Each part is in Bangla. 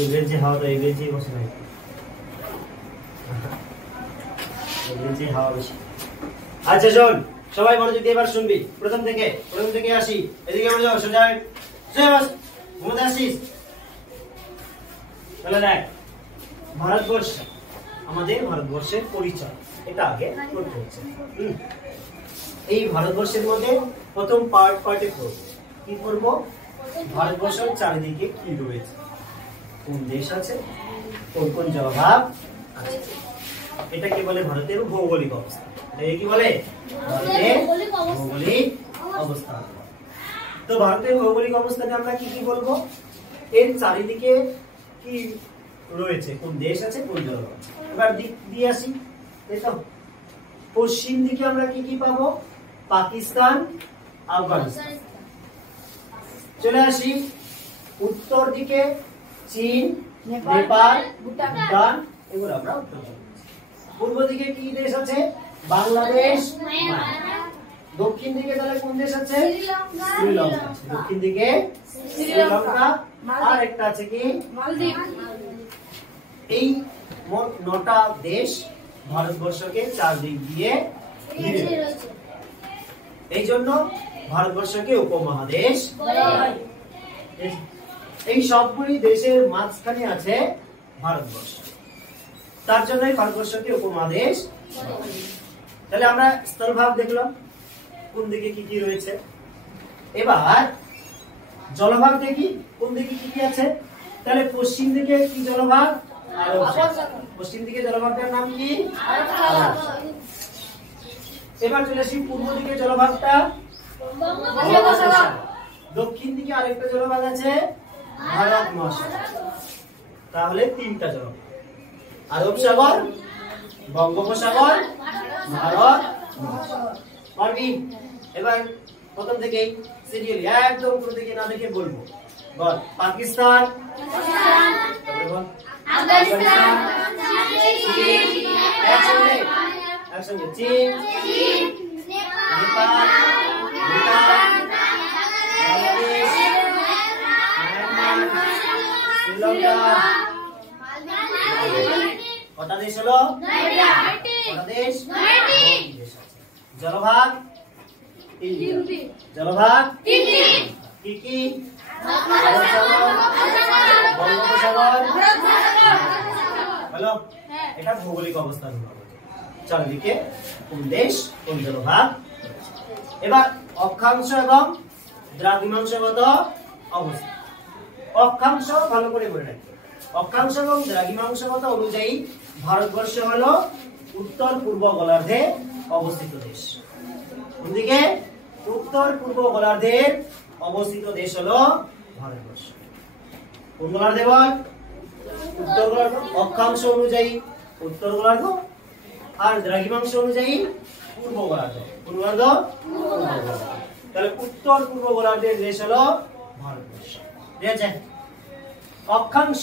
এই বেঞ্চে হাওয়া তো এই বেঞ্চেই বসে নাই, এই বেঞ্চে হাওয়া বেশি। আচ্ছা শোন, সবাই মনোযোগ দিয়ে এবার শুনবি, প্রথম থেকে আসি। এদিকে আমরা যাও, সোজা বস, ঘুমোতে আসিস। তাহলে দেখ, ভারতবর্ষ, আমাদের ভারতবর্ষের পরিচয় এটা আগে করতে হচ্ছে। এই ভারতবর্ষের মধ্যে প্রথম পার্টে করব কি করব, ভারতবর্ষের চারিদিকে কি রয়েছে, কোন দেশ আছে, কোন কোন জলভাগ আছে, এটাকে বলে ভারতের ভৌগোলিক অবস্থা। এটাকে কি বলে? ভারতের ভৌগোলিক অবস্থান। তো ভারতের ভৌগোলিক অবস্থানে আমরা কি কি বলবো, এর চারিদিকে কি রয়েছে, কোন দেশ আছে, কোন জলভাগ আছে। এবার দিক দিয়ে আসি, তো পশ্চিম দিকে আমরা কি কি পাবো, পাকিস্তান, আফগানিস্তান। চলে আসি উত্তর দিকে, চীন, নেপাল, ভুটান, এগুলো আমরা উত্তর দিকে। পূর্ব দিকে কি দেশ আছে, বাংলাদেশ, দক্ষিণ দিকে তাহলে কোন দেশ আছে, শ্রীলঙ্কা। দক্ষিণ দিকে শ্রীলঙ্কা, আর একটা আছে কি মালদ্বীপ। এই মোট 9টা দেশ ভারতবর্ষকে চারদিক দিয়ে ঘিরে রয়েছে। এই জন্য ভারতবর্ষকে উপমহাদেশ বলা হয়। এই সবগুলি দেশের মাঝখানে আছে ভারতবর্ষ, তার জন্য ভারতবর্ষকে উপমহাদেশ। তাহলে আমরা স্থলভাগ দেখলাম কোন দিকে কি কি রয়েছে। এবার জলভাগ দেখি কোন দিকে কি কি আছে। তাহলে পশ্চিম দিকে কি জলভাগ, আরব সাগর। পশ্চিম দিকে জলভাগটার নাম কি, আরব সাগর। এবার চলে আসি পূর্ব দিকে জলভাগটা বঙ্গোপসাগর। দক্ষিণ দিকে আরেকটা জলভাগ আছে ভারত মহাসাগর। তাহলে 3টা জলভাগ, আরব সাগর, বঙ্গোপসাগর, ভারত মহাসাগর। পারবি? এবার প্রথম থেকেই সিরিয়ালি একদম প্রথম থেকে না দেখে বলবো। বল, পাকিস্তান, তারপরে বল আফগানিস্তান, একসঙ্গে চীন, নেপাল, ভুটান, বাংলাদেশ, মায়ানমার, শ্রীলঙ্কা। কটা দেশ হলো? কটা দেশ? জলভাগ 3টি। জলভাগ কি কি? বঙ্গোপসাগর, হলো। এটা ভৌগোলিক অবস্থান হলো, চারিদিকে কোন দেশ, কোন জলভাগ। এবার অক্ষাংশ এবং দ্রাঘিমাংশগত অবস্থা। অক্ষাংশ ভালো করে মনে রাখবে, অক্ষাংশ এবং দ্রাঘিমাংশগত অনুযায়ী ভারতবর্ষ হলো উত্তর পূর্ব গোলার্ধে অবস্থিত দেশ। কোন দিকে? উত্তর পূর্ব গোলার্ধের অবস্থিত দেশ হলো ভারতবর্ষ। কোন গোলার্ধে বল? উত্তর গোলার্ধ। অক্ষাংশ অনুযায়ী উত্তর গোলার্ধ, আর দ্রাঘিমাংশ অনুযায়ী পূর্ব গোলার্ধ। কোন গোলার্ধ? পূর্ব গোলার্ধ। তাহলে উত্তর পূর্ব গোলার্ধের দেশ হলো ভারতবর্ষ। ঠিক আছে? অক্ষাংশ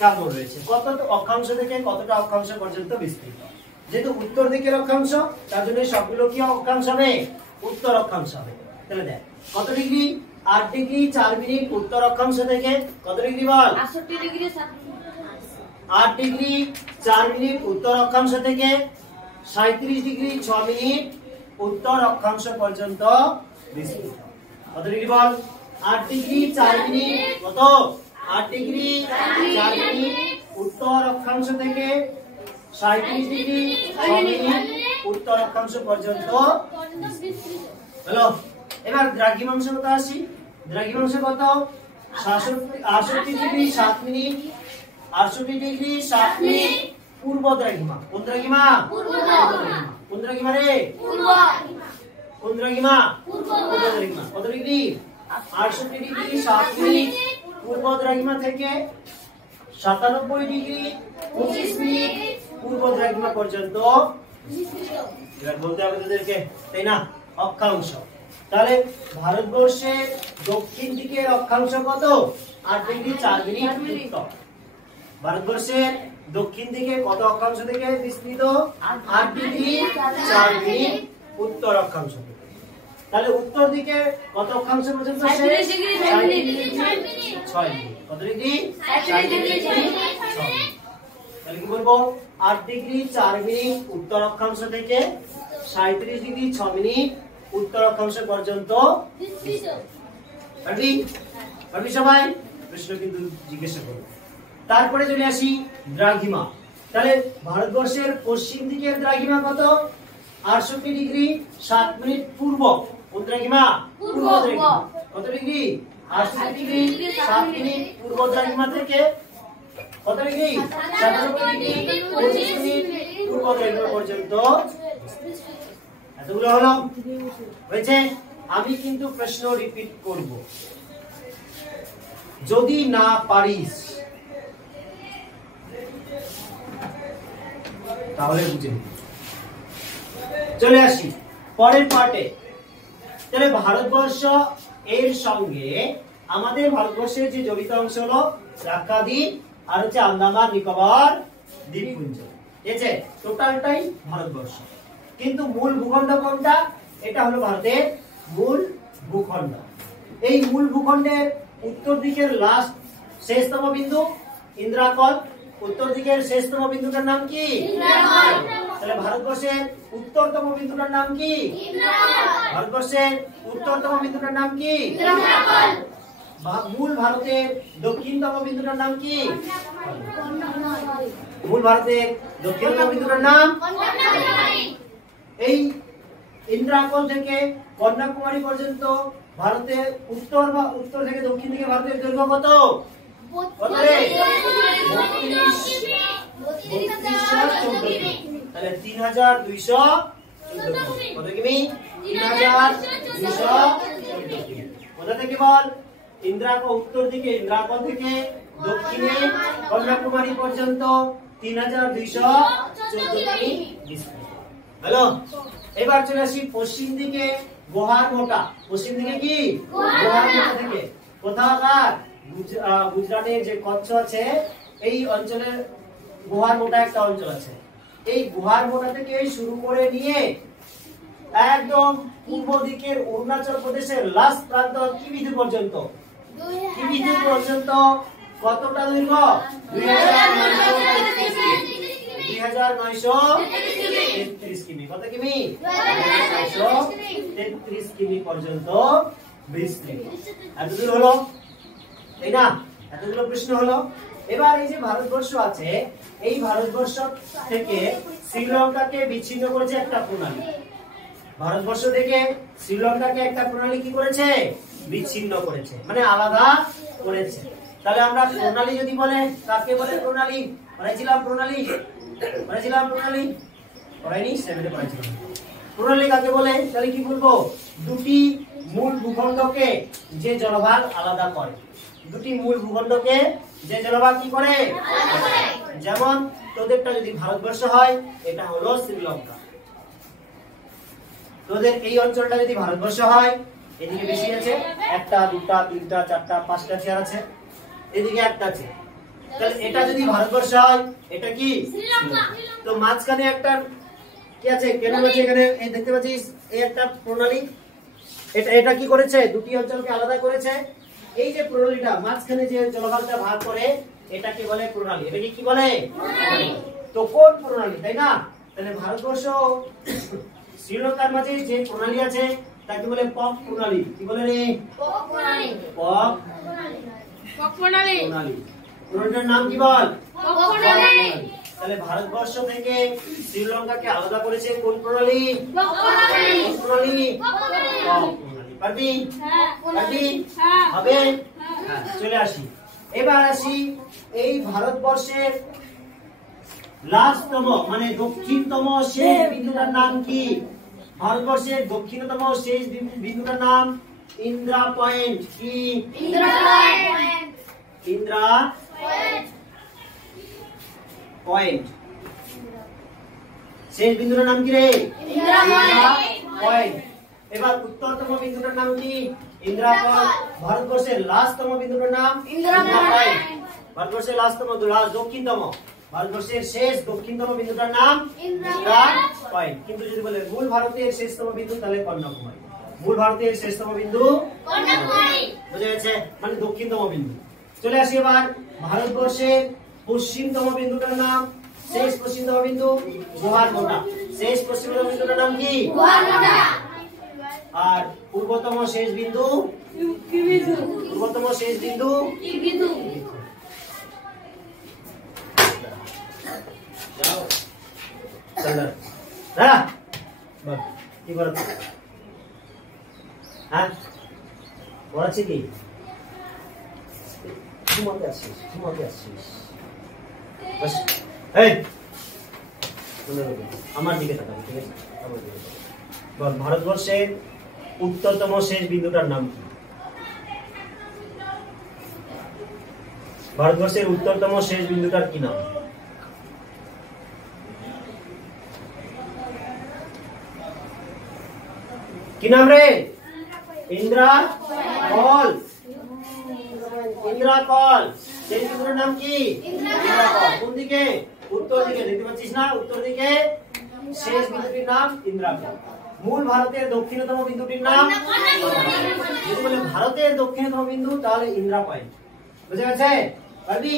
কেমন রয়েছে, কত অক্ষাংশ থেকে কতটা অক্ষাংশ পর্যন্ত বিস্তৃত। যেহেতু উত্তর দিকের অক্ষাংশ, তার জন্য সবগুলো কি অক্ষাংশ হবে? উত্তর অক্ষাংশ হবে। তাহলে দেখ কত ডিগ্রি, 8 ডিগ্রি 4 মিনিট উত্তর অক্ষাংশ থেকে কত ডিগ্রি বল? 68 ডিগ্রি 7 মিনিট। 8 ডিগ্রি 4 মিনিট উত্তর অক্ষাংশ থেকে 37 ডিগ্রি 6 মিনিট উত্তর অক্ষাংশ পর্যন্ত বিস্তৃত। কত ডিগ্রি বল? 8 ডিগ্রি 4 মিনিট কত? 8 ডিগ্রি 4 মিনিট উত্তর অক্ষাংশ থেকে 37 ডিগ্রি 6 মিনিট উত্তর অক্ষাংশ পর্যন্ত হলো। এবার দ্রাঘিমাংশ কত আসি। দ্রাঘিমাংশ কত? 68 ডিগ্রি 7 মিনিট, 68 ডিগ্রি 7 মিনিট পূর্ব দ্রাঘিমা। কোন দ্রাঘিমা? পূর্ব দ্রাঘিমা। কোন দ্রাঘিমা রে? পূর্ব। কোন দ্রাঘিমা? পূর্ব দ্রাঘিমা। কত ডিগ্রি? 68 ডিগ্রি 7 মিনিট পূর্ব দ্রাঘিমা থেকে 97 ডিগ্রি 25 মিনিট পূর্ব দ্রাঘিমা পর্যন্ত। এবার বলতে হবে তোদেরকে, তাই না? অক্ষাংশ। তাহলে ভারতবর্ষের দক্ষিণ দিকের অক্ষাংশ কত? 8 ডিগ্রি 4 মিনিট উত্তর। ভারতবর্ষের দক্ষিণ দিকে কত অক্ষাংশ থেকে বিস্তৃত? 8 ডিগ্রি 4 মিনিট উত্তর অক্ষাংশ থেকে। তাহলে উত্তর দিকে কত অক্ষাংশ পর্যন্ত? 37 ডিগ্রি 6 মিনিট। 6 মিনিট। কত ডিগ্রি? 37 degree 6 minute. তাহলে কি বলবো? 8 ডিগ্রি 4 মিনিট উত্তর অক্ষাংশ থেকে 37 ডিগ্রি 6 মিনিট উত্তর অক্ষাংশ পর্যন্ত। পারবি? পারবি সবাই? প্রশ্ন কিন্তু জিজ্ঞাসা করব। তারপরে চলে আসি দ্রাঘিমা। তাহলে ভারতবর্ষের পশ্চিম দিকের দ্রাঘিমা কত? 68 ডিগ্রি 7 মিনিট পূর্ব। কোন দ্রাঘিমা? পূর্ব দ্রাঘিমা। কত ডিগ্রি? 68 ডিগ্রি 7 মিনিট পূর্ব দ্রাঘিমা থেকে কত ডিগ্রি? 97 ডিগ্রি 25 মিনিট পূর্ব দ্রাঘিমা পর্যন্ত। এতগুলো হলো? হয়েছে? আমি কিন্তু প্রশ্ন রিপিট করব, যদি না পারিস তাহলে বুঝে নিবি। চলে আসি পরের পার্টে। তাহলে ভারতবর্ষ এর সঙ্গে আমাদের ভারতবর্ষের যে জড়িত অংশ হলো লাক্ষাদ্বীপ আর হচ্ছে আন্দামান নিকোবর দ্বীপপুঞ্জ, ঠিক আছে? টোটালটাই ভারতবর্ষ। কিন্তু মূল ভূখণ্ড কোনটা? এটা হলো ভারতের মূল ভূখণ্ড। এই মূল ভূখণ্ডের উত্তর দিকের লাস্ট শেষতম বিন্দু ইন্দ্রাকল। উত্তর দিকের শেষতম বিন্দুটার নাম কি? তাহলে ভারতবর্ষের উত্তরতম বিন্দুটার নাম কি? ভারতবর্ষের উত্তরতম বিন্দুটার নাম কি? মূল ভারতের দক্ষিণতম বিন্দুটার নাম কি? মূল ভারতের দক্ষিণতম বিন্দুটার নাম? এই ইন্দ্রাকল থেকে কন্যাকুমারী পর্যন্ত ভারতের উত্তর বা উত্তর থেকে দক্ষিণ দিকে ভারতের দৈর্ঘ্য কত? কত রে? 3214 তাহলে 3214 কত কিমি? 3214 কোথা থেকে বল? ইন্দ্রাকল উত্তর দিকে ইন্দ্রাকল থেকে দক্ষিণে কন্যাকুমারী পর্যন্ত 3214 কিমি বিস্তৃত। হ্যালো, এবার চলে আসি পশ্চিম দিকে গোহারমোটা। পশ্চিম দিকে কি? গোহারমোটা থেকে কোথাকার? গুজরাটের যে কচ্ছ আছে এই অঞ্চলের গোহারমোটা একটা অঞ্চল আছে। এই গোহারমোটা থেকে শুরু করে নিয়ে একদম পূর্ব দিকের অরুণাচল প্রদেশের লাস্ট প্রান্ত কি বিন্দু পর্যন্ত? কি বিন্দু পর্যন্ত কতটা দৈর্ঘ্য? 2933 কিমি। কত কিমি? 2933 কিমি পর্যন্ত বিস্তৃত। এতদূর হলো, তাই না? এতগুলো প্রশ্ন হলো। এবার এই যে ভারতবর্ষ আছে, এই ভারতবর্ষ থেকে শ্রীলঙ্কাকে বিচ্ছিন্ন করেছে একটা প্রণালী। ভারতবর্ষ থেকে শ্রীলঙ্কাকে একটা প্রণালী কি করেছে? বিচ্ছিন্ন করেছে, মানে আলাদা করেছে। তাহলে আমরা প্রণালী যদি বলে কাকে বলে? প্রণালী পড়াইছিলাম, প্রণালী পড়াইছিলাম, প্রণালী পড়াইনি? 7 এ পড়াইছিলাম। প্রণালী কাকে বলে? তাহলে কি বলবো? দুটি মূল ভূখণ্ডকে যে জলভাগ আলাদা করে। দুটি মূল ভূখণ্ডকে যে জলভাগ কি করে? যেমন তোদেরটা যদি ভারতবর্ষ হয়, এটা হলো শ্রীলঙ্কা। তোদের এই অঞ্চলটা যদি ভারতবর্ষ হয়, এদিকে বেশি আছে, 1টা 2টা 3টা 4টা 5টা চেয়ার আছে, এদিকে একটা আছে। তাহলে এটা যদি ভারতবর্ষ হয়, এটা কি? শ্রীলঙ্কা। তো মাঝখানে একটা কি আছে? কেন আছে এখানে? এই দেখতে পাচ্ছিস, এই একটা প্রণালী। এটা কি করেছে? দুটি অঞ্চলকে আলাদা করেছে। এই যে প্রণালীটা মাঝখানে যে জলভাগটা ভাগ করে, এটাকে বলে প্রণালী। এটাকে কি বলে? তো কোন প্রণালী, তাই না? তাহলে ভারতবর্ষ শ্রীলঙ্কার মাঝে যে প্রণালী আছে তাকে বলে পক প্রণালী। কি বলে রে? পক প্রণালী। পক প্রণালী। প্রণালীটার নাম কি বল? পক প্রণালী। তাহলে ভারতবর্ষ থেকে শ্রীলঙ্কাকে আলাদা করেছে কোন প্রণালী? পক প্রণালী। কোন প্রণালী? পক প্রণালী। পারবি? পারবি? হবে? হ্যাঁ, চলে আসি। এবার আসি এই ভারতবর্ষের লাস্টতম মানে দক্ষিণতম শেষ বিন্দুটার নাম কি? ভারতবর্ষের দক্ষিণতম শেষ বিন্দুটার নাম ইন্দ্রা পয়েন্ট। কি? ইন্দ্রা পয়েন্ট। ইন্দ্রা পয়েন্ট। শেষ বিন্দুটার নাম কি রে? ইন্দ্রা পয়েন্ট। এবার উত্তরতম বিন্দুটার নাম কি? ইন্দ্রা পয়েন্ট। ভারতবর্ষের লাস্টতম বিন্দুটার নাম ইন্দ্রা পয়েন্ট। ভারতবর্ষের লাস্টতম দক্ষিণতম, ভারতবর্ষের শেষ দক্ষিণতম বিন্দুটার নাম ইন্দ্রা পয়েন্ট। কিন্তু যদি বলে মূল ভারতের শেষতম বিন্দু, তাহলে কন্যাকুমারী। মূল ভারতের শেষতম বিন্দু বুঝে গেছে, মানে দক্ষিণতম বিন্দু। চলে আসি এবার ভারতবর্ষের পশ্চিমতম বিন্দুটার নাম, শেষ পশ্চিমতম বিন্দু গুহারমোটা। শেষ পশ্চিমতম বিন্দুটার নাম কি? আর পূর্বতম শেষ বিন্দু পূর্বতম শেষ বিন্দু কি বলো? হ্যাঁ পড়াচ্ছি কি? ঘুমাতে আসছিস? আমার দিকে তাকাবো, ঠিক আছে? আমার দিকে বল, ভারতবর্ষের উত্তরতম শেষ বিন্দুটার নাম কি? ভারতবর্ষের উত্তরতম শেষ বিন্দুটার কি নাম? কি নাম রে? ইন্দ্রাকল। ইন্দ্রাকল সেই বিন্দুর নাম কি? ইন্দ্রাকল। কোন দিকে? উত্তর দিকে, দেখতে পাচ্ছিস না? উত্তর দিকে শেষ বিন্দুটির নাম ইন্দ্রাকল। মূল ভারতের দক্ষিণতম বিন্দুটির নাম, যদি বলে ভারতের দক্ষিণতম বিন্দু তাহলে ইন্দ্রা পয়েন্ট। বুঝে গেছে? পারবি?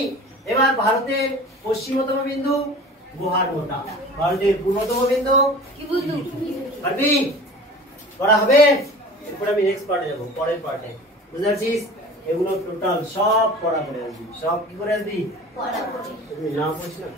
এবার ভারতের পশ্চিমতম বিন্দু গুহারমোটা। ভারতের পূর্বতম বিন্দু পারবি? করা হবে? এরপরে আমি নেক্সট পার্টে যাবো, পরের পার্টে। বুঝতে পারছিস? এগুলো টোটাল সব পড়া করে আসবি। সব কি করে আসবি? না পড়ছিস না।